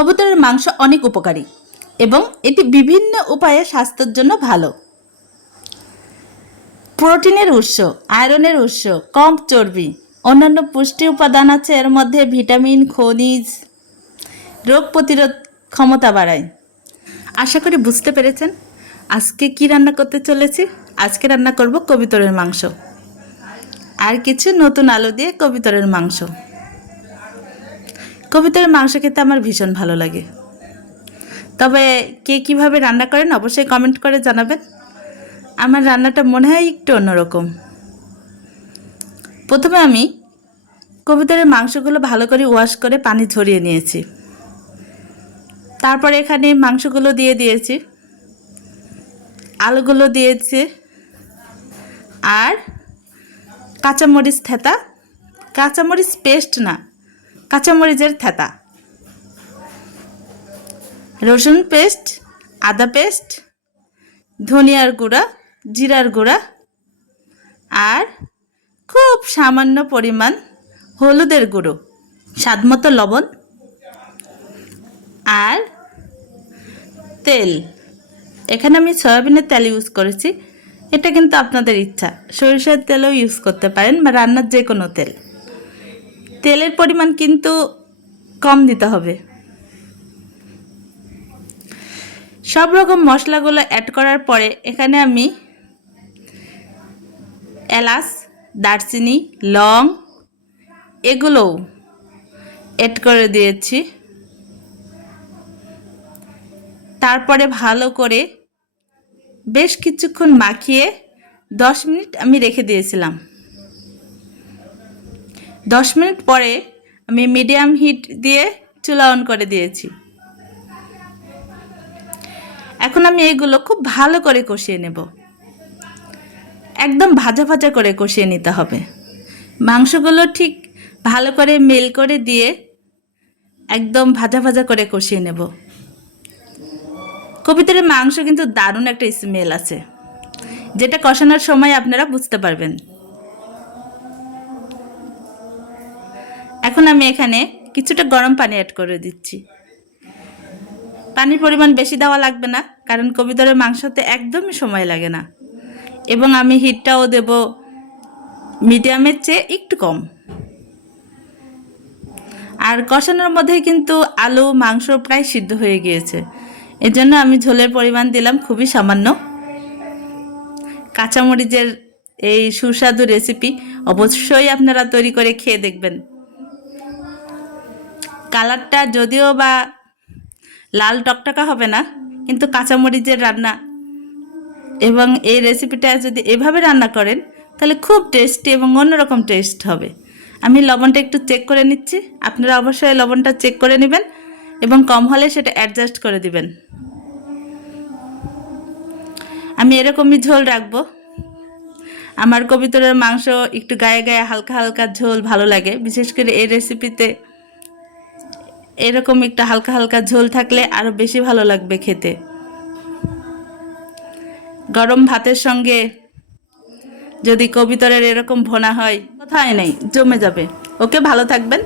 কবুতরের মাংস অনেক উপকারী এবং এটি বিভিন্ন উপায়ে স্বাস্থ্যের জন্য ভালো। প্রোটিনের উৎস, আয়রনের উৎস, কম চর্বি, অন্যান্য পুষ্টি উপাদান আছে, এর মধ্যে ভিটামিন, খনিজ রোগ প্রতিরোধ ক্ষমতা বাড়ায়। আশা করি বুঝতে পেরেছেন আজকে কি রান্না করতে চলেছি। আজকে রান্না করব কবিতরের মাংস। আর কিছু নতুন আলু দিয়ে কবিতরের মাংস। কবিতরের মাংস খেতে আমার ভীষণ ভালো লাগে। তবে কে কীভাবে রান্না করেন অবশ্যই কমেন্ট করে জানাবেন। আমার রান্নাটা মনে হয় একটু অন্যরকম। প্রথমে আমি কবিতরের মাংসগুলো ভালো করে ওয়াশ করে পানি ঝরিয়ে নিয়েছি। তারপরে এখানে মাংসগুলো দিয়ে দিয়েছি। আলুগুলো দিয়েছি। আর কাঁচামরিচ থেতা। কাঁচামরিচ পেস্ট না। কাঁচামরিচের থেতা। রসুন পেস্ট, আদা পেস্ট, ধনিয়ার গুঁড়া, জিরার গুঁড়া আর খুব সামান্য পরিমাণ হলুদের গুঁড়ো, স্বাদমতো লবণ আর তেল। এখানে আমি সয়াবিনের তেল ইউজ করেছি। এটা কিন্তু আপনাদের ইচ্ছা। সরিষার তেলও ইউজ করতে পারেন বা রান্নার যে কোনো তেল। তেলের পরিমাণ কিন্তু কম দিতে হবে। সব রকম মশলাগুলো অ্যাড করার পরে এখানে আমি এলাচ, দারচিনি, লং এগুলোও অ্যাড করে দিয়েছি। তারপরে ভালো করে বেশ কিছুক্ষণ মাখিয়ে দশ মিনিট আমি রেখে দিয়েছিলাম। দশ মিনিট পরে আমি মিডিয়াম হিট দিয়ে চুলা অন করে দিয়েছি। এখন আমি এগুলো খুব ভালো করে কষিয়ে নেব। একদম ভাজা ভাজা করে কষিয়ে নিতে হবে। মাংসগুলো ঠিক ভালো করে মেল করে দিয়ে একদম ভাজা ভাজা করে কষিয়ে নেব। কবিতরের মাংস কিন্তু দারুণ একটা স্মেল আছে। যেটা কষানোর সময় আপনারা বুঝতে পারবেন। এখন আমি এখানে কিছুটা গরম পানি অ্যাড করে দিচ্ছি। পানির পরিমাণ বেশি দেওয়া লাগবে না, কারণ কবিতরের মাংসতে একদমই সময় লাগে না। এবং আমি হিটটাও দেব মিডিয়ামের চেয়ে একটু কম। আর কষানোর মধ্যে কিন্তু আলু, মাংস প্রায় সিদ্ধ হয়ে গিয়েছে। এজন্য আমি ঝোলের পরিমাণ দিলাম খুবই সামান্য। কাঁচামরিচের এই সুস্বাদু রেসিপি অবশ্যই আপনারা তৈরি করে খেয়ে দেখবেন। কালারটা যদিও বা লাল টকটকা হবে না, কিন্তু কাঁচামরিচের রান্না এবং এই রেসিপিটা যদি এভাবে রান্না করেন, তাহলে খুব টেস্টি এবং অন্যরকম টেস্ট হবে। আমি লবণটা একটু চেক করে নিচ্ছি। আপনারা অবশ্যই লবণটা চেক করে নেবেন এবং কম হলে সেটা অ্যাডজাস্ট করে দিবেন। আমি এরকমই ঝোল রাখব। আমার কবিতরের মাংস একটু গায়ে গায়ে হালকা হালকা ঝোল ভালো লাগে। বিশেষ করে এই রেসিপিতে এরকম একটা হালকা হালকা ঝোল থাকলে আরও বেশি ভালো লাগবে খেতে। গরম ভাতের সঙ্গে যদি কবিতরের এরকম ভোনা হয়, কোথায় নেই, জমে যাবে। ওকে, ভালো থাকবেন।